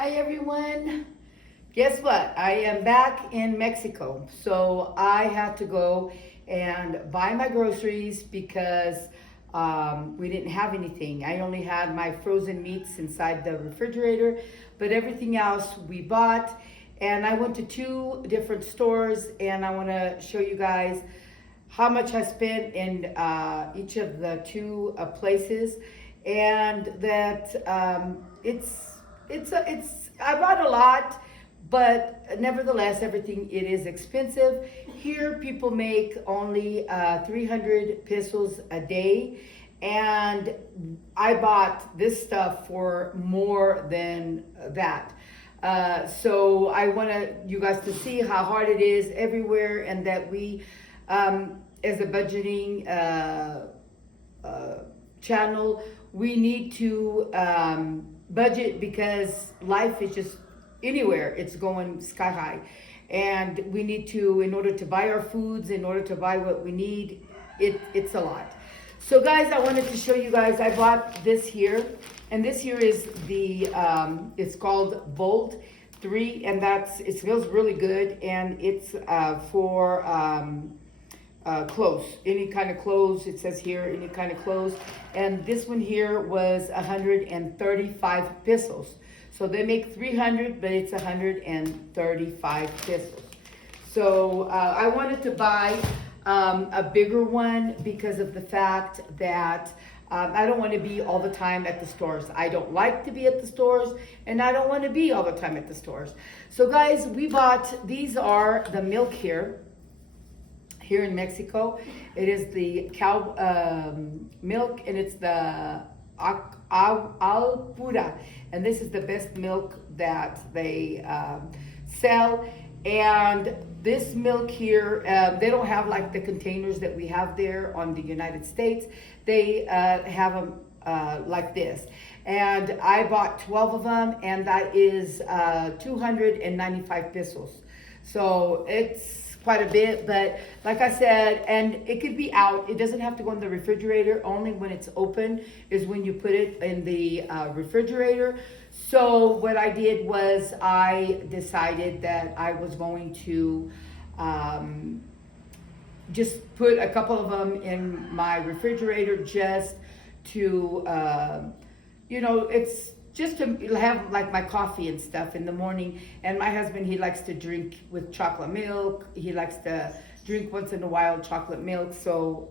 Hi everyone. Guess what? I am back in Mexico. So I had to go and buy my groceries because we didn't have anything. I only had my frozen meats inside the refrigerator, but everything else we bought. And I went to two different stores, and I want to show you guys how much I spent in each of the two places, and that it's I bought a lot, but nevertheless everything it is expensive. Here people make only 300 pesos a day, and I bought this stuff for more than that. So I want you guys to see how hard it is everywhere, and that we, as a budgeting channel, we need to budget, because life is just anywhere, it's going sky high. And we need to, in order to buy our foods, in order to buy what we need, it's a lot. So guys, I wanted to show you guys, I bought this here, and this here is the, it's called Bolt 3, and it smells really good, and it's for clothes, any kind of clothes. It says here, any kind of clothes. And this one here was 135 pesos. So they make 300, but it's 135 pesos. So I wanted to buy a bigger one because of the fact that I don't want to be all the time at the stores. I don't like to be at the stores, and I don't want to be all the time at the stores. So guys, we bought, these are the milk here in Mexico. It is the cow milk, and it's the Alpura, and this is the best milk that they sell. And this milk here, they don't have like the containers that we have there on the United States. They have them like this, and I bought 12 of them, and that is 295 pesos. So it's quite a bit, but like I said, and it could be out. It doesn't have to go in the refrigerator. Only when it's open is when you put it in the refrigerator. So what I did was I decided that I was going to just put a couple of them in my refrigerator, just to, it's just to have like my coffee and stuff in the morning. And my husband, he likes to drink with chocolate milk. He likes to drink once in a while chocolate milk. So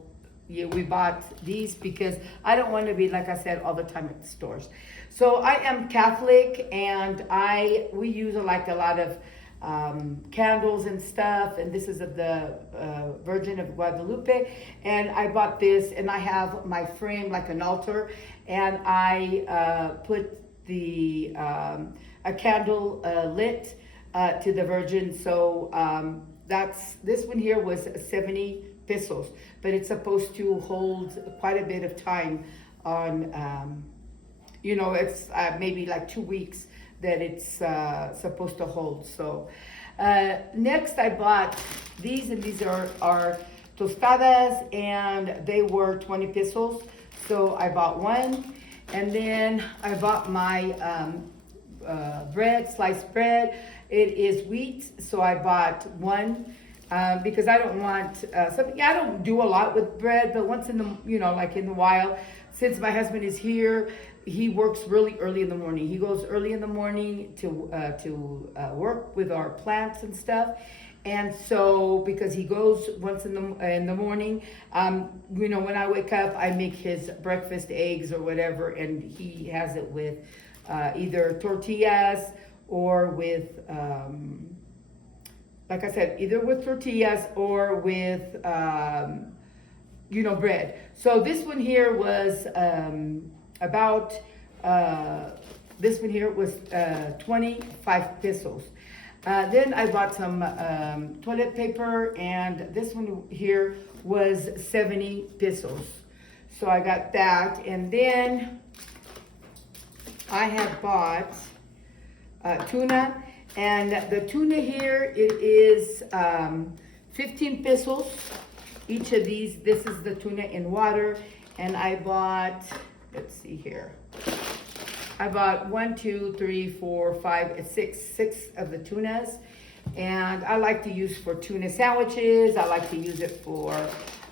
yeah, we bought these because I don't want to be, like I said, all the time at the stores. So I am Catholic, and we use like a lot of candles and stuff, and this is of the Virgin of Guadalupe, and I bought this, and I have my frame like an altar, and I put the a candle lit to the Virgin. So this one here was 70 pesos, but it's supposed to hold quite a bit of time on it's maybe like 2 weeks that it's supposed to hold. So next I bought these, and these are tostadas, and they were 20 pesos. So I bought one, and then I bought my bread, sliced bread. It is wheat, so I bought one because I don't want something. I don't do a lot with bread, but once in the like in a while. Since my husband is here, he works really early in the morning. He goes early in the morning to work with our plants and stuff. And so, because he goes once in the morning, when I wake up, I make his breakfast, eggs or whatever, and he has it with either tortillas or with, like I said, either with tortillas or with, bread. So this one here was this one here was 25 pesos. Then I bought some toilet paper, and this one here was 70 pesos. So I got that, and then I have bought tuna, and the tuna here, it is 15 pesos. Each of these, this is the tuna in water, and I bought, let's see here, I bought one, two, three, four, five, six of the tunas. And I like to use for tuna sandwiches. I like to use it for,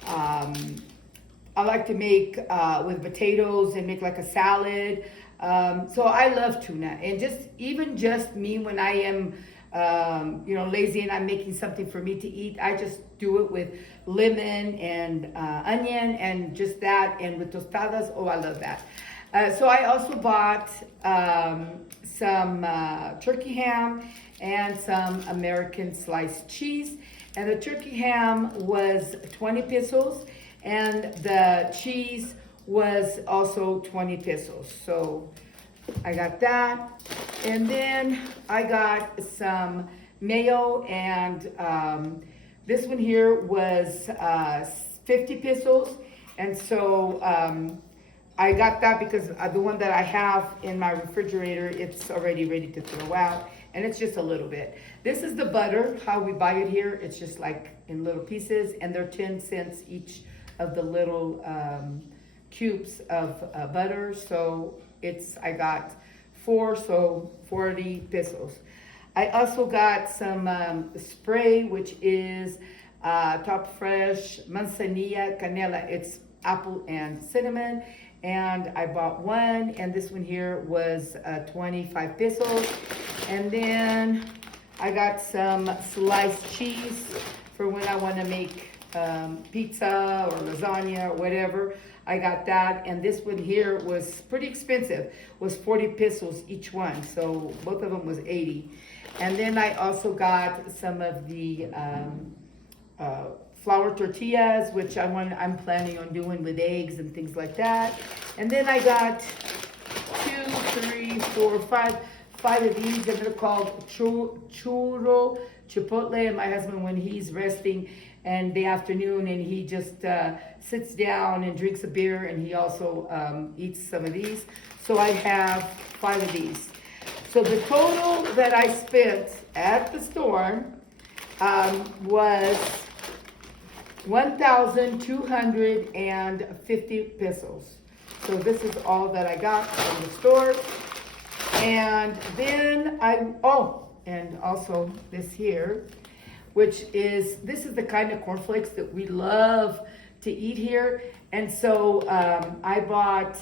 I like to make with potatoes and make like a salad. So I love tuna. And just me when I am, lazy and I'm making something for me to eat, I just do it with lemon and onion and just that. And with tostadas, oh, I love that. So I also bought some turkey ham and some American sliced cheese. And the turkey ham was 20 pesos and the cheese was also 20 pesos. So I got that. And then I got some mayo and this one here was 50 pesos. And so I got that because the one that I have in my refrigerator, it's already ready to throw out. And it's just a little bit. This is the butter, how we buy it here. It's just like in little pieces and they're 10 cents each of the little cubes of butter. So I got 4, so 40 pesos. I also got some spray, which is Top Fresh Manzanilla Canela. It's apple and cinnamon. And I bought one, and this one here was 25 pesos. And then I got some sliced cheese for when I want to make pizza or lasagna or whatever. I got that, and this one here was pretty expensive. Was 40 pesos each one, so both of them was 80. And then I also got some of the flour tortillas, which I'm planning on doing with eggs and things like that. And then I got 2, 3, 4, 5 of these, and they're called churro chipotle. And my husband, when he's resting in the afternoon and he just sits down and drinks a beer, and he also eats some of these. So I have 5 of these. So the total that I spent at the store was 1,250 pesos. So this is all that I got from the store. And then and also this here, this is the kind of cornflakes that we love to eat here. And so I bought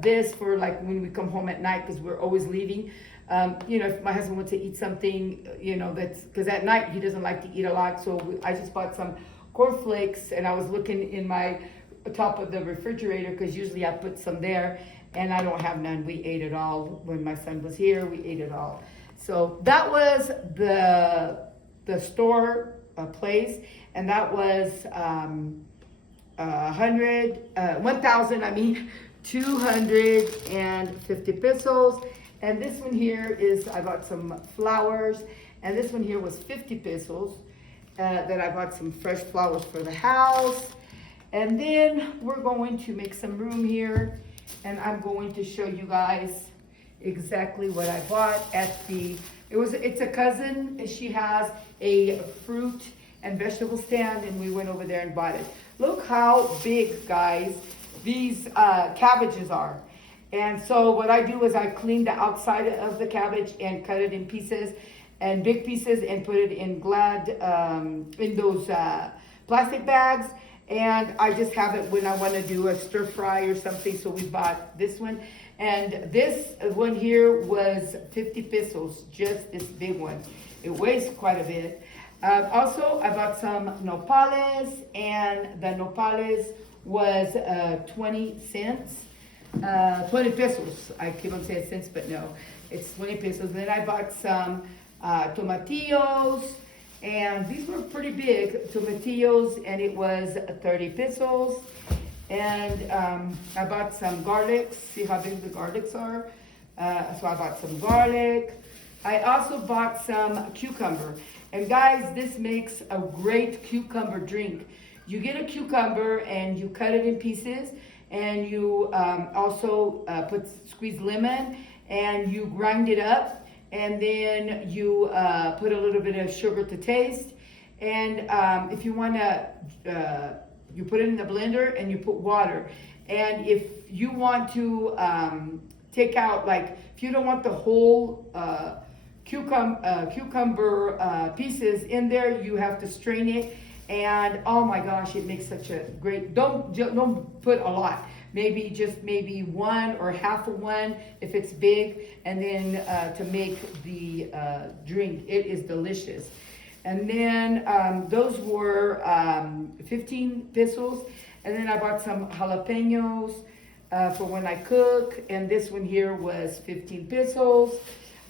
this for like when we come home at night, because we're always leaving. If my husband wants to eat something, because at night he doesn't like to eat a lot. So I just bought some cornflakes, and I was looking in my top of the refrigerator, because usually I put some there, and I don't have none. We ate it all when my son was here. We ate it all. So that was the store place, and that was 1,250 pesos. And this one here is, I bought some flowers, and this one here was 50 pesos. That I bought some fresh flowers for the house. And then we're going to make some room here, and I'm going to show you guys exactly what I bought at it's a cousin. She has a fruit and vegetable stand, and we went over there and bought it. Look how big, guys, these cabbages are. And so what I do is I clean the outside of the cabbage and cut it in pieces, and big pieces, and put it in in those plastic bags. And I just have it when I want to do a stir fry or something. So we bought this one. And this one here was 50 pesos, just this big one. It weighs quite a bit. Also, I bought some nopales, and the nopales was 20 cents. 20 pesos. I keep on saying cents, but no, it's 20 pesos. Then I bought some tomatillos, and these were pretty big tomatillos, and it was 30 pesos. And I bought some garlics. See how big the garlics are? So I bought some garlic. I also bought some cucumber. And guys, this makes a great cucumber drink. You get a cucumber and you cut it in pieces, and you also squeeze lemon, and you grind it up, and then you put a little bit of sugar to taste. And if you want to, you put it in the blender and you put water. And if you want to take out, like, if you don't want the whole cucumber pieces in there, you have to strain it. And oh my gosh, it makes such a great, don't put a lot. Maybe one or half of one if it's big, and then to make the drink. It is delicious. And then those were 15 pesos. And then I bought some jalapenos for when I cook. And this one here was 15 pesos.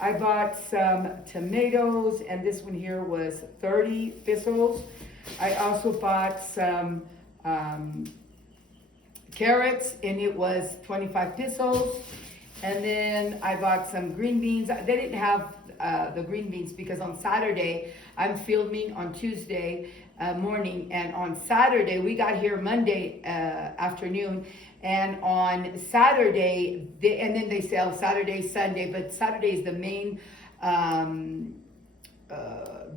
I bought some tomatoes, and this one here was 30 pesos. I also bought some carrots, and it was 25 pesos. And then I bought some green beans. They didn't have the green beans because on Saturday, I'm filming on Tuesday morning, and on Saturday, we got here Monday afternoon, and on Saturday, and then they sell Saturday, Sunday, but Saturday is the main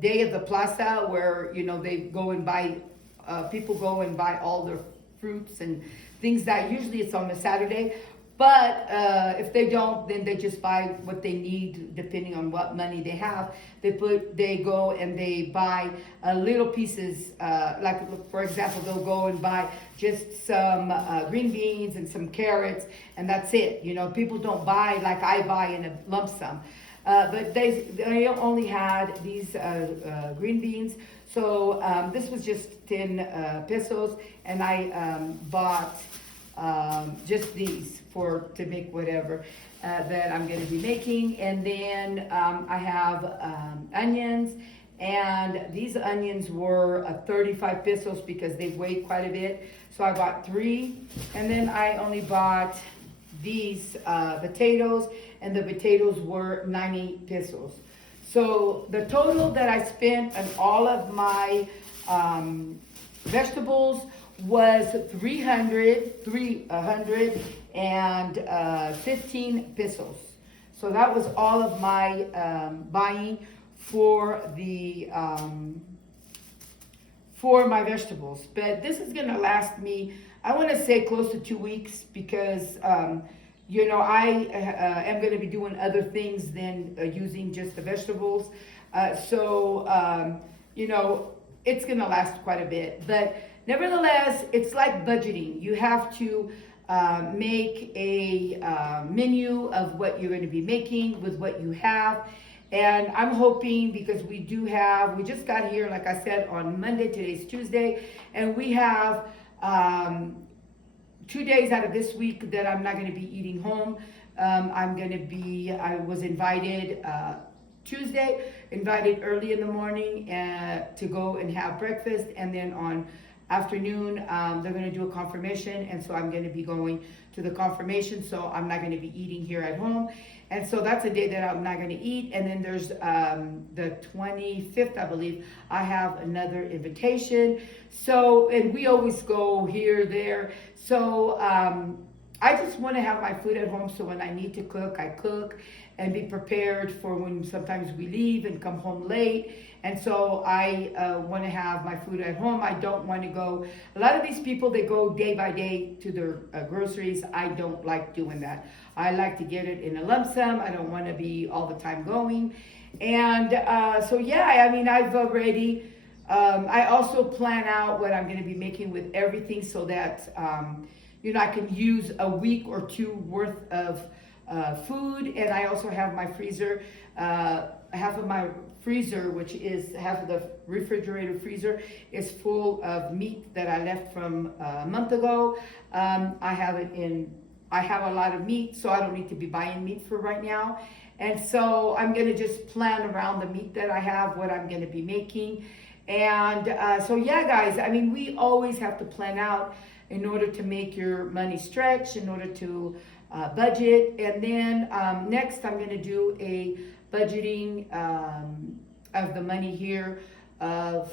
day of the plaza where, you know, they go and buy, people go and buy all their fruits and things that usually it's on a Saturday. But if they don't, then they just buy what they need depending on what money they have. They go and they buy little pieces, like for example, they'll go and buy just some green beans and some carrots, and that's it. You know, people don't buy like I buy in a lump sum. But they only had these green beans. So this was just 10 pesos, and I bought just these to make whatever that I'm going to be making. And then I have onions, and these onions were 35 pesos because they weigh quite a bit. So I bought 3, and then I only bought these potatoes, and the potatoes were 90 pesos. So the total that I spent on all of my vegetables was 315 pesos. So that was all of my buying for the for my vegetables. But this is gonna last me, I want to say, close to 2 weeks, because you know, I am going to be doing other things than using just the vegetables. You know, it's going to last quite a bit. But nevertheless, it's like budgeting. You have to make a menu of what you're going to be making with what you have. And I'm hoping, because we just got here, like I said, on Monday. Today's Tuesday. And we have 2 days out of this week that I'm not going to be eating home. I was invited Tuesday, invited early in the morning to go and have breakfast. And then on afternoon, they're going to do a confirmation. And so I'm going to be going to the confirmation. So I'm not going to be eating here at home. And so that's a day that I'm not going to eat. And then there's the 25th, I believe, I have another invitation. So, and we always go here, there. So I just want to have my food at home, so when I need to cook, I cook, and be prepared for when sometimes we leave and come home late. And so I want to have my food at home. I don't want to go. A lot of these people, they go day by day to their groceries. I don't like doing that. I like to get it in a lump sum. I don't want to be all the time going. And so, yeah, I mean, I've already, I also plan out what I'm going to be making with everything, so that, you know, I can use a week or 2 worth of food. And I also have my freezer, half of my freezer, which is half of the refrigerator freezer, is full of meat that I left from a month ago. I have a lot of meat, so I don't need to be buying meat for right now. And so I'm going to just plan around the meat that I have, what I'm going to be making. And so, yeah, guys, I mean, we always have to plan out in order to make your money stretch, in order to budget. And then next, I'm going to do a budgeting of the money here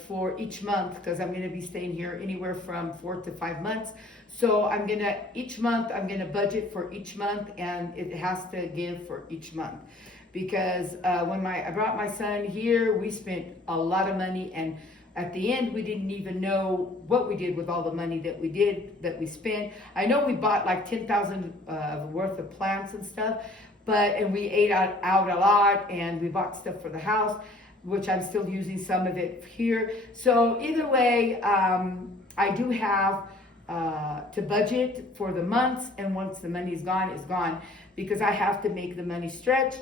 for each month, because I'm going to be staying here anywhere from 4 to 5 months. So each month I'm going to budget for each month, and it has to give for each month. Because when I brought my son here, we spent a lot of money, and at the end, we didn't even know what we did with all the money that we spent. I know we bought like 10,000 worth of plants and stuff, and we ate out a lot, and we bought stuff for the house, which I'm still using some of it here. So either way, I do have to budget for the months, and once the money is gone, it's gone, because I have to make the money stretch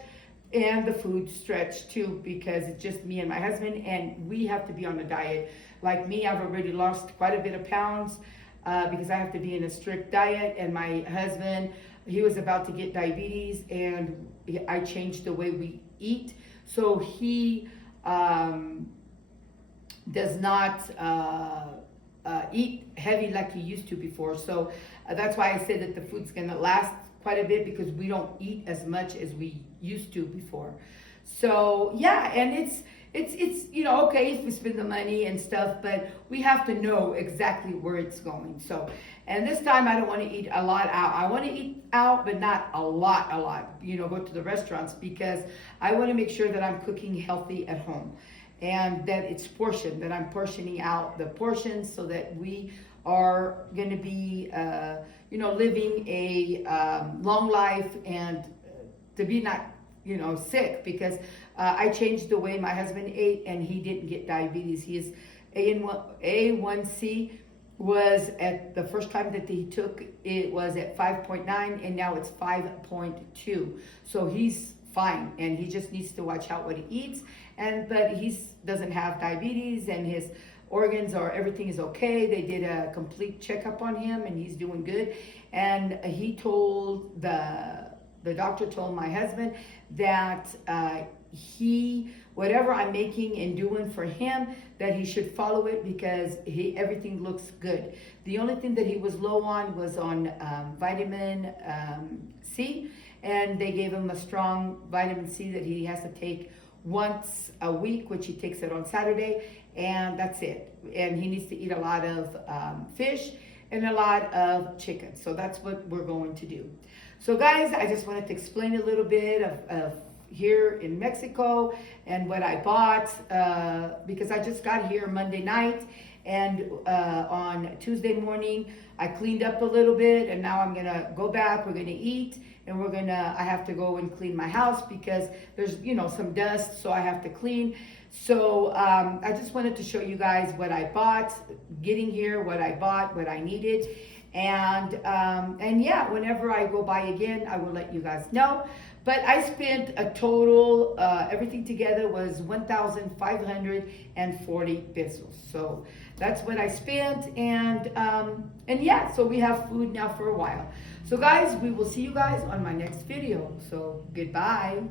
and the food stretch too, because it's just me and my husband, and we have to be on a diet. Like me, I've already lost quite a bit of pounds because I have to be in a strict diet, and my husband, he was about to get diabetes, and I changed the way we eat, so he does not eat heavy like he used to before. So that's why I said that the food's gonna last quite a bit, because we don't eat as much as we used to before. So yeah, and it's okay if we spend the money and stuff, but we have to know exactly where it's going. So, and this time I don't want to eat a lot out. I want to eat out, but not a lot, go to the restaurants, because I want to make sure that I'm cooking healthy at home, and that it's portioned, that I'm portioning out the portions, so that we are going to be, living a long life, and to be not, sick, because I changed the way my husband ate, and he didn't get diabetes. His A1C was, at the first time that he took it, was at 5.9, and now it's 5.2. So he's fine, and he just needs to watch out what he eats, but he doesn't have diabetes, and his organs everything is okay. They did a complete checkup on him, and he's doing good. And he told the doctor told my husband that whatever I'm making and doing for him, that he should follow it, because everything looks good. The only thing that he was low on was on vitamin C, and they gave him a strong vitamin C that he has to take once a week, which he takes it on Saturday, and that's it. And he needs to eat a lot of fish and a lot of chicken. So that's what we're going to do. So guys, I just wanted to explain a little bit of here in Mexico and what I bought, because I just got here Monday night, and on Tuesday morning I cleaned up a little bit, and now I'm gonna go back, we're gonna eat, and I have to go and clean my house, because there's some dust, so I have to clean. So I just wanted to show you guys what I bought getting here, what I bought, what I needed. And yeah, whenever I go by again, I will let you guys know. But I spent a total, everything together was 1,540 pesos. So that's what I spent, and yeah, so we have food now for a while. So guys, we will see you guys on my next video. So goodbye.